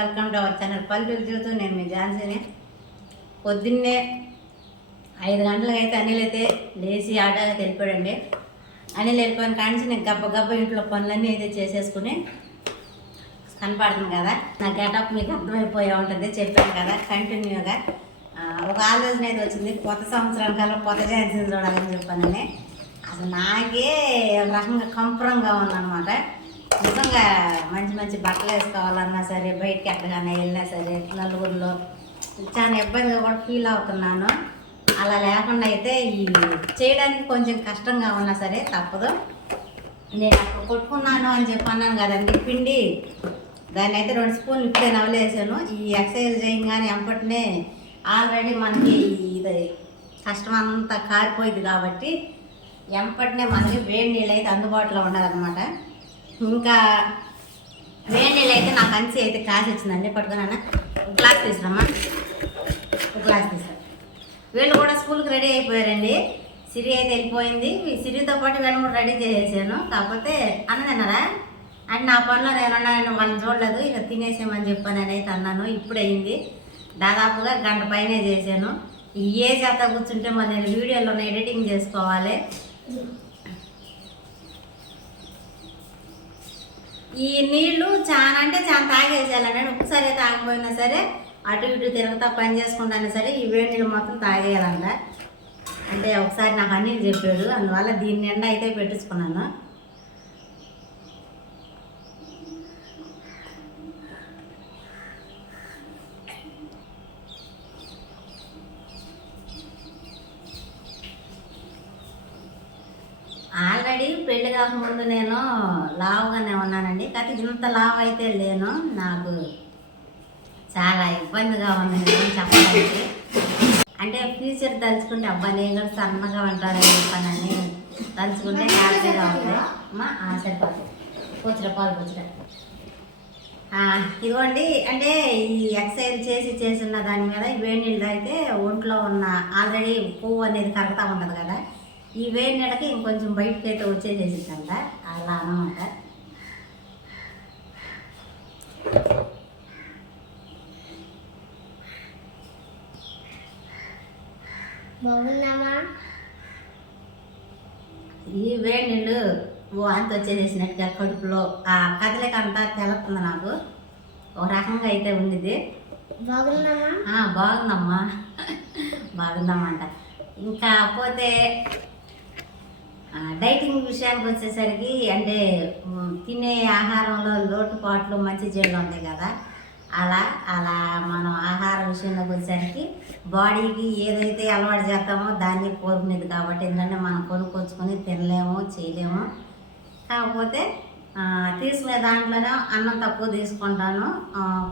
Welcome to our channel పల్లెటూరు జీవితం నేను మీ ఝాన్సీని పొద్దున్నే ఐదు గంటలకైతే అనిల్ అయితే లేచి ఆటగా తెలిపాడండి అనిల్ వెళ్ళిపోయిన కానించి నేను గబ్బ గబ్బ ఇంట్లో పనులన్నీ అయితే చేసేసుకుని కనపడుతుంది కదా. నా గెటప్ మీకు అర్థమైపోయే ఉంటుంది చెప్పాను కదా కంటిన్యూగా. ఒక ఆలోచన అయితే వచ్చింది కొత్త సంవత్సరం కల్లా కొత్త ఝాన్సీని చూడాలని చెప్పానని. అసలు నాకే ఒక రకంగా కంపురంగా ఉందన్నమాట. నిజంగా మంచి మంచి బట్టలు వేసుకోవాలన్నా సరే బయటికి ఎక్కడికైనా వెళ్ళినా సరే నలుగురిలో చాలా ఇబ్బందిగా కూడా ఫీల్ అవుతున్నాను. అలా లేకుండా అయితే ఈ చేయడానికి కొంచెం కష్టంగా ఉన్నా సరే తప్పదు. నేను అక్కడ కొట్టుకున్నాను అని చెప్పి అన్నాను కదండి పిండి. దాన్ని అయితే రెండు స్పూన్లు ఇప్పుడే నవలేసాను. ఈ ఎక్సర్సైజ్ చేయగానే ఎంపటినే ఆల్రెడీ మనకి ఇది కష్టం అంతా కారిపోయింది కాబట్టి ఎంపటినే మనకి వేడి నీళ్ళు అయితే అందుబాటులో ఉండాలన్నమాట. ఇంకా వేడి నీళ్ళు అయితే నాకు అంచి అయితే క్లాస్ వచ్చిందండి పట్టుకున్నాను? ఒక గ్లాస్ తీసుకురమ్మా. ఒక గ్లాస్ తీసుకురా. వీళ్ళు కూడా స్కూల్కి రెడీ అయిపోయారండి. సిరి అయితే వెళ్ళిపోయింది. సిరితో పాటు వీళ్ళని కూడా రెడీ చేసేసాను. కాకపోతే అన్న తిన్నారా? అంటే నా పనిలో నేను వాళ్ళని చూడలేదు ఇక తినేసామని చెప్పాను అని అయితే అన్నాను. ఇప్పుడు అయింది. దాదాపుగా గంట పైనే చేశాను. ఏ చేత కూర్చుంటే మరి నేను వీడియోలో ఎడిటింగ్ చేసుకోవాలి. ఈ నీళ్ళు చాలా అంటే చాలా తాగేసేయాలండి ఒక్కసారి తాగిపోయినా సరే అటు ఇటు తిరుగుతా పని చేసుకుంటానే సరే ఈ వేడి నీళ్ళు మొత్తం తాగేయాలంట. అంటే ఒకసారి నాకు అన్నీ చెప్పాడు అందువల్ల దీని నిండా అయితే పెట్టించుకున్నాను ఆల్రెడీ పెళ్ళి కాకముందు నేను లావుగానే ఉన్నానండి. కానీ ఇంత లావు అయితే లేను. నాకు చాలా ఇబ్బందిగా ఉంది నేను చెప్పడానికి. అంటే ఫ్యూచర్ తలుచుకుంటే అబ్బా నేను కూడా సన్నగా ఉంటారని చెప్పానని తలుచుకుంటే హ్యాపీగా ఉంది మా సరిపోతుంది కూర్చురా పాలు కూర్చురా. ఇదిగోండి. అంటే ఈ ఎక్సర్సైజ్ చేసి చేసి ఉన్న దాని మీద ఈ వేడి నీళ్ళు అయితే ఒంట్లో ఉన్న ఆల్రెడీ పువ్వు అనేది కరుగుతూ ఉంటుంది కదా. ఈ వేడి నీళ్ళకి ఇంకొంచెం బయటకు అయితే వచ్చేసేసిందంట. అలా అనమాట బాగున్నామా ఈ వేడి నీళ్ళు వాంతి వచ్చేసేసినట్టుగా కడుపులో ఆ కదలిక అంతా తెలతుంది నాకు. ఒక రకంగా అయితే ఆ, బాగుందమ్మా. బాగుందమ్మా అంట ఇంకా పోతే డైటింగ్ విషయానికి వచ్చేసరికి అంటే తినే ఆహారంలో లోటుపాట్లు మంచి చెడులు ఉంటాయి కదా. అలా అలా మనం ఆహార విషయంలోకి వచ్చేసరికి బాడీకి ఏదైతే అలవాటు చేస్తామో దాన్ని కోరుకునేది కాబట్టి ఎందుకంటే మనం కొనుక్కొచ్చుకొని తినలేము చేయలేము. కాకపోతే తీసుకునే దాంట్లోనే అన్నం తక్కువ తీసుకుంటాను.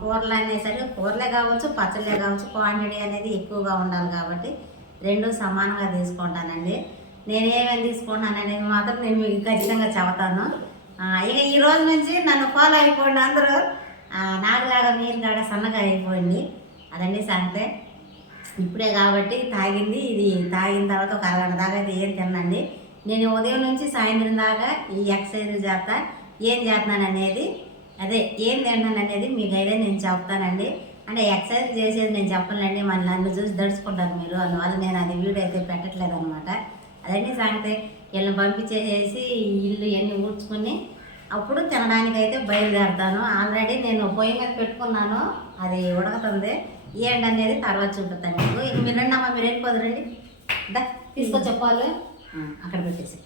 కూరలు అనేసరికి కూరలే కావచ్చు పచ్చళ్ళే కావచ్చు క్వాంటిటీ అనేది ఎక్కువగా ఉండాలి కాబట్టి రెండు సమానంగా తీసుకుంటానండి. నేను ఏమేమి అనేది మాత్రం నేను మీకు ఖచ్చితంగా చెబుతాను. ఇక ఈ రోజు నుంచి నన్ను ఫాలో అయిపోండి అందరూ. నాకులాగా మీరు కాడ సన్నగా అయిపోయింది. అదండి సంగతే. ఇప్పుడే కాబట్టి తాగింది. ఇది తాగిన తర్వాత ఒక అరగంట దాకా అయితే ఏం తినండి నేను ఉదయం నుంచి సాయంత్రం దాకా ఈ ఎక్సర్సైజ్ చేస్తా. ఏం చేస్తున్నాను అనేది అదే ఏం తిన్నాను అనేది మీకు అయితే నేను చెప్తానండి. అంటే ఎక్సర్సైజ్ చేసేది నేను చెప్పలేండి మళ్ళీ నన్ను చూసి దడుచుకుంటారు మీరు. అందువల్ల నేను అది వీడియో అయితే పెట్టట్లేదు అనమాట అదండి సాగితే వీళ్ళని పంపించేసేసి ఇల్లు ఇవన్నీ ఊడ్చుకుని అప్పుడు తినడానికి అయితే బయలుదేరుతాను. ఆల్రెడీ నేను పొయ్యి మీద పెట్టుకున్నాను. అది ఉడకతుంది. ఏంటి అనేది తర్వాత చూపుతాను మీకు. ఇక మీరు రండి అమ్మ మీరు వెళ్ళిపోదురండి దా తీసుకొచ్చి చెప్పాలి అక్కడ పెట్టేసి.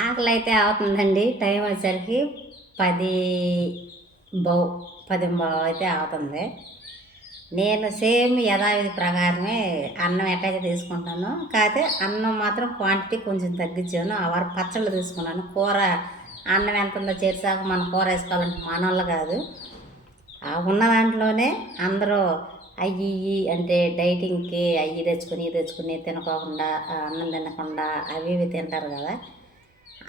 ఆకలి అయితే అవుతుందండి. టైం వచ్చేసరికి పది బౌ పది బావు అయితే అవుతుంది. నేను సేమ్ యథావిధి ప్రకారమే అన్నం ఎట్టయితే తీసుకుంటాను కాకపోతే అన్నం మాత్రం క్వాంటిటీ కొంచెం తగ్గించాను. ఆ వారు పచ్చళ్ళు తీసుకున్నాను. కూర అన్నం ఎంత ఉందో చేసాక మనం కూర వేసుకోవాలంటే మన కాదు. ఆ ఉన్న దాంట్లోనే అందరూ అయ్యి అంటే డైటింగ్కి అయ్యి తెచ్చుకుని తెచ్చుకుని తినకోకుండా అన్నం తినకుండా అవి ఇవి తింటారు కదా.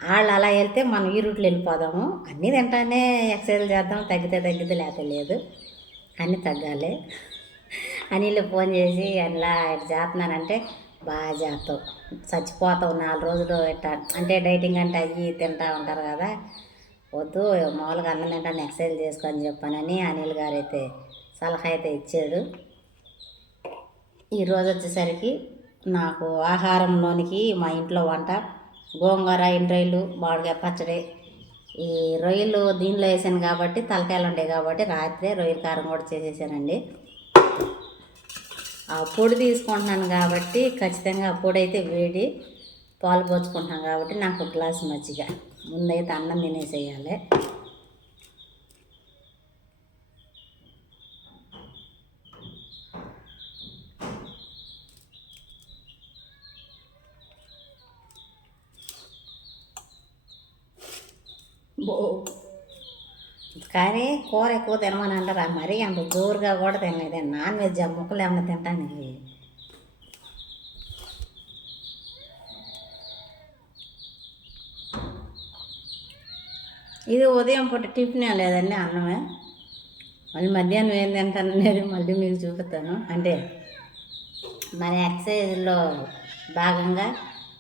వాళ్ళు అలా వెళ్తే మనం ఈ రూట్లో వెళ్ళిపోదాము. అన్నీ తింటానే ఎక్సర్సైజ్ చేద్దాం. తగ్గితే తగ్గితే లేకపోతే లేదు. అన్నీ తగ్గాలి. అనిల్ ఫోన్ చేసి అలా ఇటు చేస్తున్నానంటే బాగా చేస్తావు. చచ్చిపోతావు నాలుగు రోజులు ఇట్టా అంటే డైటింగ్ అంటే అవి తింటా ఉంటారు కదా. వద్దు మామూలుగా అన్నం తింటాను ఎక్సర్సైజ్ చేసుకొని చెప్పానని అనిల్ గారు అయితే సలహా అయితే ఇచ్చాడు. ఈరోజు వచ్చేసరికి నాకు ఆహారంలోనికి మా ఇంట్లో వంట గోంగూర ఇండ్రైలు మామిడికాయ పచ్చడి ఈ రొయ్యలు దీనిలో వేసాను కాబట్టి తలకాయలు ఉంటాయి కాబట్టి రాత్రే రొయ్యల కారం కూడా చేసేసానండి. ఆ పొడి తీసుకుంటున్నాను కాబట్టి ఖచ్చితంగా ఆ పొడి అయితే వేడి పాలు పోచుకుంటున్నాను కాబట్టి నాకు ఒక గ్లాస్ మజ్జిగ. ముందైతే అన్నం తినేసేయాలి. బో. కానీ కూర ఎక్కువ తినమని అంటారా. మరి అంత జోరుగా కూడా తినలేదు. నాన్ వెజ్ ఆ ముక్కలు ఏమైనా తింటానికి? ఇది ఉదయం పూట టిఫిన్ లేదండి అన్నమే. మళ్ళీ మధ్యాహ్నం ఏం తింటాను అనేది మళ్ళీ మీకు చూపిస్తాను. అంటే మన ఎక్సర్సైజ్లో భాగంగా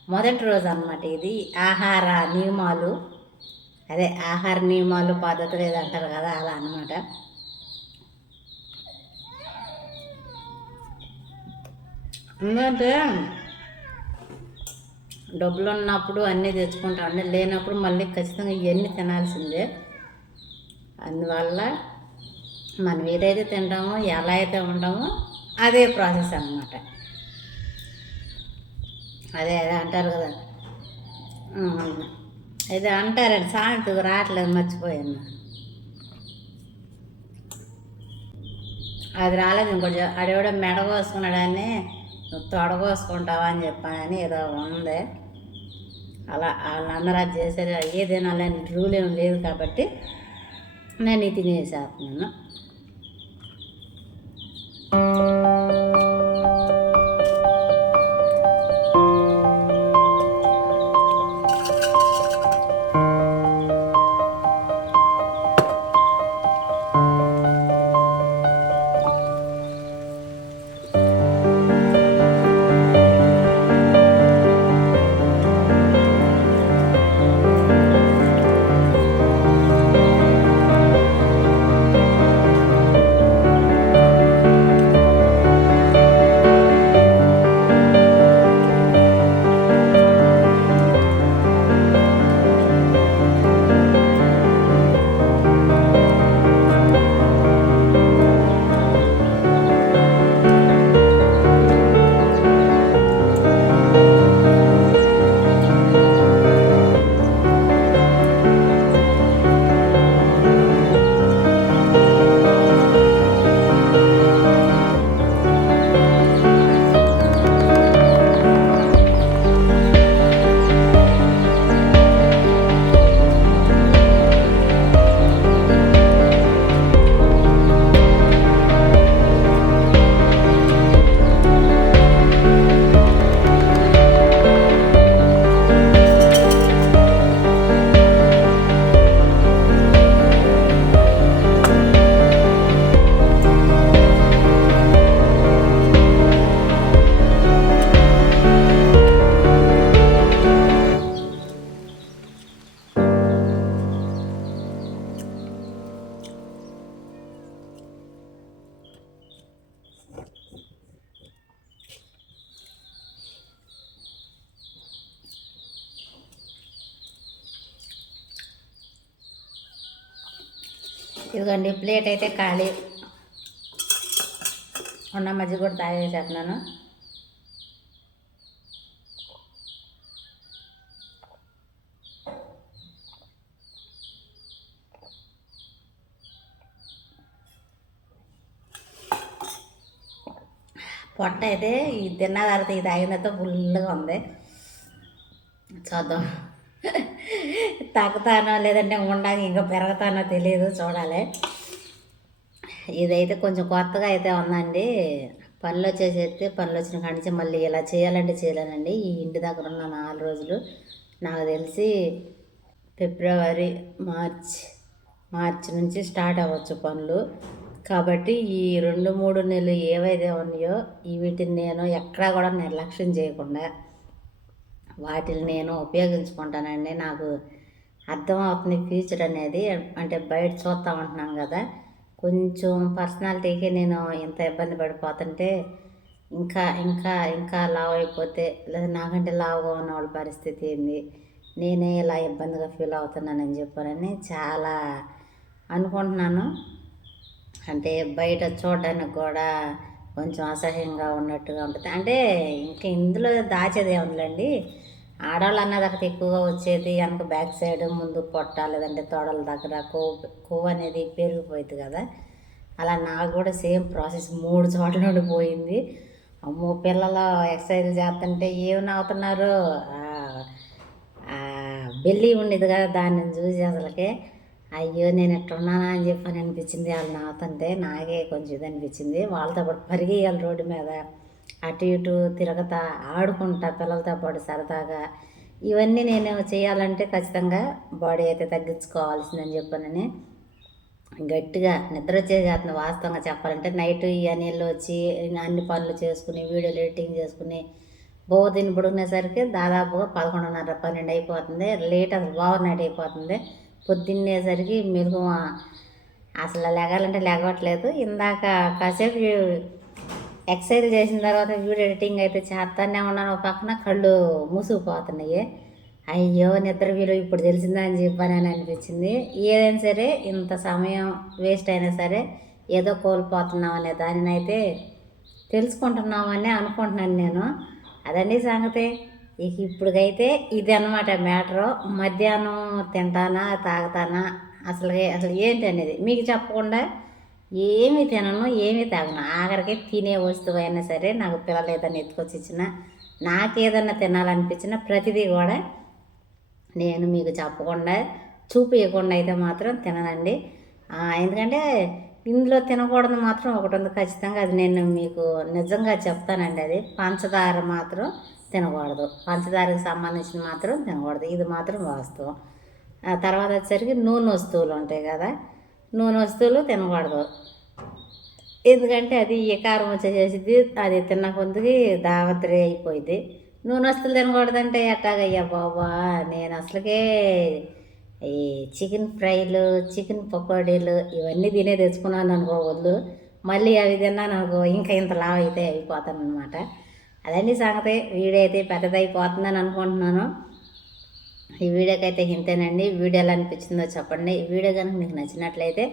మొదటి రోజు అన్నమాట ఇది ఆహార నియమాలు. అదే ఆహార నియమాలు పద్ధతులు ఏదో అంటారు కదా అలా అన్నమాట. ఎందుకంటే డబ్బులు ఉన్నప్పుడు అన్నీ తెచ్చుకుంటాం. అన్నీ లేనప్పుడు మళ్ళీ ఖచ్చితంగా ఇవన్నీ తినాల్సిందే. అందువల్ల మనం ఏదైతే తింటామో ఎలా అయితే ఉంటామో అదే ప్రాసెస్ అన్నమాట. అదే అదే అంటారు కదా. ఇది అంటారండి సాయంత్రం రావట్లేదు మర్చిపోయాను. అది రాలేదు ఇంకోటి ఆడెవడో మెడ కోసుకున్నాడని తొడగోసుకుంటావా అని చెప్పానని ఏదో ఉంది. అలా వాళ్ళందరూ అది చేశారు. ఏ తినాలని రూల్ ఏం లేదు కాబట్టి నేను ఇది తినేసేస్తున్నాను. ఇదిగోండి ప్లేట్ అయితే ఖాళీ. ఉన్న మజ్జిగ కూడా తాగేసేస్తున్నాను పొట్ట అయితే ఈ తిన్న తర్వాత ఇది తాగిన తర్వాత ఫుల్గా ఉంది. చూద్దాం. తగ్గుతానో లేదంటే ఉండాలి ఇంకా పెరుగుతానో తెలియదు చూడాలి. ఇదైతే కొంచెం కొత్తగా అయితే ఉందండి. పనులు వచ్చేసేస్తే పనులు వచ్చిన కాడి మళ్ళీ ఇలా చేయాలంటే చేయలేనండి. ఈ ఇంటి దగ్గర ఉన్న నాలుగు రోజులు నాకు తెలిసి ఫిబ్రవరి మార్చ్ మార్చ్ నుంచి స్టార్ట్ అవ్వచ్చు పనులు. కాబట్టి ఈ రెండు మూడు నెలలు ఏవైతే ఉన్నాయో ఈ వీటిని నేను ఎక్కడా కూడా నిర్లక్ష్యం చేయకుండా వాటిని నేను ఉపయోగించుకుంటానండి. నాకు అర్థం అవుతుంది ఫ్యూచర్ అనేది. అంటే బయట చూస్తూ ఉంటున్నాను కదా. కొంచెం పర్సనాలిటీకి నేను ఇంత ఇబ్బంది పడిపోతుంటే ఇంకా ఇంకా ఇంకా లావ్ అయిపోతే లేదా నాకంటే లావుగా ఉన్న వాళ్ళ పరిస్థితి ఏంది? నేనే ఇలా ఇబ్బందిగా ఫీల్ అవుతున్నానని చెప్పానని చాలా అనుకుంటున్నాను. అంటే బయట చూడడానికి కూడా కొంచెం అసహ్యంగా ఉన్నట్టుగా ఉంటుంది. అంటే ఇంకా ఇందులో దాచేదే ఏముందండి ఆడవాళ్ళు అన్నది అక్కడ ఎక్కువగా వచ్చేది వెనక బ్యాక్ సైడ్ ముందు పొట్ట లేదంటే తొడల దగ్గర కొవ్వు కొవ్వు అనేది పెరిగిపోయింది కదా. అలా నాకు కూడా సేమ్ ప్రాసెస్ మూడు చోట్ల నుండి పోయింది. అమ్మో పిల్లలు ఎక్సర్సైజ్ చేస్తుంటే ఏమని అవుతున్నారు బెల్లి ఉండేది కదా దాన్ని చూసి అసలుకి. అయ్యో నేను ఎట్లున్నానా అని చెప్పని అనిపించింది. వాళ్ళు నాతంటే నాకే కొంచెం ఇది అనిపించింది. వాళ్ళతో పాటు పరిగెయ్యాలి రోడ్డు మీద. అటు ఇటు తిరగతా ఆడుకుంటా పిల్లలతో పాటు సరదాగా. ఇవన్నీ నేను చేయాలంటే ఖచ్చితంగా బాడీ అయితే తగ్గించుకోవాల్సిందని చెప్పానని గట్టిగా నిద్ర వచ్చేసేస్తుంది వాస్తవంగా చెప్పాలంటే. నైట్ ఈ నీళ్ళు వచ్చి అన్ని పనులు చేసుకుని వీడియోలు ఎడిటింగ్ చేసుకుని బోవ తిని పడుకునేసరికి దాదాపుగా పదకొండున్నర పన్నెండు అయిపోతుంది. లేట్ అసలు ఓవర్ నైట్ అయిపోతుంది. పొద్దున్నేసరికి మెరుగు అసలు లెగాలంటే లెగవట్లేదు. ఇందాక కాసేపు ఎక్సైజ్ చేసిన తర్వాత వీడియో ఎడిటింగ్ అయితే చేస్తానే ఉన్నాను. ఒక పక్కన కళ్ళు మూసుకుపోతున్నాయి. అయ్యో నిద్ర వీలు ఇప్పుడు తెలిసిందా అని చెప్పని అని అనిపించింది. ఏదైనా సరే ఇంత సమయం వేస్ట్ అయినా సరే ఏదో కోల్పోతున్నాం అనే దానిని అయితే తెలుసుకుంటున్నామని అనుకుంటున్నాను నేను. అదండి సంగతి. ఇక ఇప్పుడుకైతే ఇది అనమాట మ్యాటరు మధ్యాహ్నం తింటానా తాగుతానా అసలు అసలు ఏంటి అనేది మీకు చెప్పకుండా ఏమి తినను ఏమీ తాగను. ఆఖరికి తినే వస్తువు అయినా సరే నాకు పిల్లలు ఏదైనా ఎత్తుకొచ్చి ఇచ్చినా నాకేదన్నా తినాలనిపించినా ప్రతిదీ కూడా నేను మీకు చెప్పకుండా చూపించకుండా అయితే మాత్రం తిననండి. ఎందుకంటే ఇందులో తినకూడదు మాత్రం ఒకటి ఉంది. ఖచ్చితంగా అది నేను మీకు నిజంగా చెప్తానండి అది. పంచదార మాత్రం తినకూడదు. పంచదారకు సంబంధించిన మాత్రం తినకూడదు. ఇది మాత్రం వాస్తవం. ఆ తర్వాత వచ్చేసరికి నూనె వస్తువులు ఉంటాయి కదా. నూనె వస్తువులు తినకూడదు. ఎందుకంటే అది ఏ కారం వచ్చేసేసింది అది తిన్న కొద్దికి దావత్రి అయిపోయింది నూనె వస్తువులు తినకూడదంటే ఎట్టాగయ్యా బాబా? నేను అసలుకే ఈ చికెన్ ఫ్రైలు చికెన్ పకోడీలు ఇవన్నీ తినే తెచ్చుకున్నాను అనుకో వద్దు మళ్ళీ అవి తిన్నాను అనుకో ఇంకా ఇంత లావ్ అయితే అయిపోతాను అనమాట అదండి సంగతి. వీడైతే పెద్దదైపోతుందని అనుకుంటున్నాను. ఈ వీడియోకి అయితే ఇంతేనండి. వీడియో ఎలా అనిపించిందో చెప్పండి. ఈ వీడియో కనుక మీకు నచ్చినట్లయితే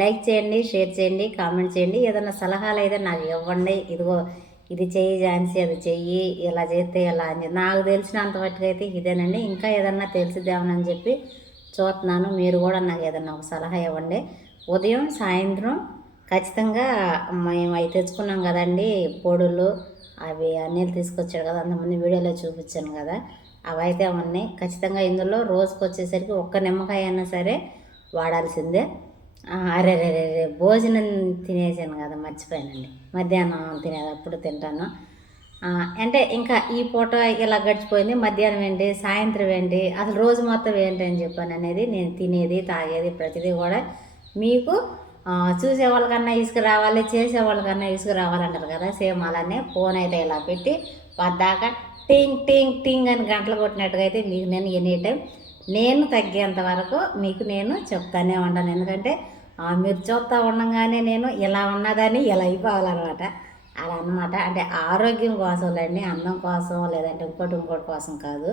లైక్ చేయండి షేర్ చేయండి కామెంట్ చేయండి. ఏదైనా సలహాలు అయితే నాకు ఇవ్వండి. ఇదిగో ఇది చెయ్యి ఝాన్సీ అది చెయ్యి ఇలా చేస్తే ఇలా అని నాకు తెలిసినంత మట్టుకైతే అయితే ఇదేనండి. ఇంకా ఏదన్నా తెలిసిద్దామని చెప్పి చూస్తున్నాను. మీరు కూడా నాకు ఏదన్నా ఒక సలహా ఇవ్వండి. ఉదయం సాయంత్రం ఖచ్చితంగా మేము అవి తెచ్చుకున్నాం కదండి. పొడులు అవి అన్నీ తీసుకొచ్చాడు కదా. అంతమంది వీడియోలో చూపించాను కదా. అవి అయితే ఉన్నాయి. ఖచ్చితంగా ఇందులో రోజుకి వచ్చేసరికి ఒక్క నిమ్మకాయ అయినా సరే వాడాల్సిందే. అరే రే రే రే భోజనం తినేసాను కదా మర్చిపోయానండి. మధ్యాహ్నం తినేటప్పుడు తింటాను. అంటే ఇంకా ఈ పూట ఇలా గడిచిపోయింది. మధ్యాహ్నం ఏంటి సాయంత్రం ఏంటి అసలు రోజు మొత్తం ఏంటి అని చెప్పాను అనేది నేను తినేది తాగేది ప్రతిదీ కూడా మీకు చూసేవాళ్ళకన్నా ఇసుక రావాలి చేసేవాళ్ళకన్నా ఇసుక రావాలంటారు కదా సేమ్ అలానే ఫోన్ అయితే ఇలా పెట్టి పద్దాక టింగ్ టింగ్ టింగ్ అని గంటలు కొట్టినట్టుగా అయితే మీకు నేను ఎనీ టైం నేను తగ్గేంత వరకు మీకు నేను చెప్తానే ఉంటాను ఎందుకంటే మీరు చూస్తూ ఉండగానే నేను ఇలా ఉన్నదని ఇలా అయిపోవాలన్నమాట. అలా అన్నమాట అంటే ఆరోగ్యం కోసం లేండి అన్నం కోసం లేదంటే ఇంకోటి ఇంకోటి కోసం కాదు.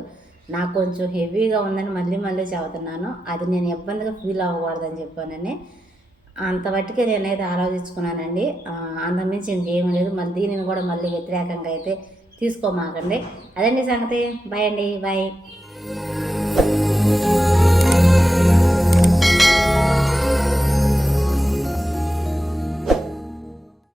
నాకు కొంచెం హెవీగా ఉందని మళ్ళీ మళ్ళీ చెబుతున్నాను. అది నేను ఇబ్బందిగా ఫీల్ అవ్వకూడదని చెప్పానని అంతవట్టుకే నేనైతే ఆలోచించుకున్నానండి. అంతమించి అంతకుమించి ఇంకేమీ లేదు. మళ్ళీ దీనిని కూడా మళ్ళీ వ్యతిరేకంగా అయితే తీసుకోమాకండి. అదండి సంగతి. బాయ్ అండి. బాయ్.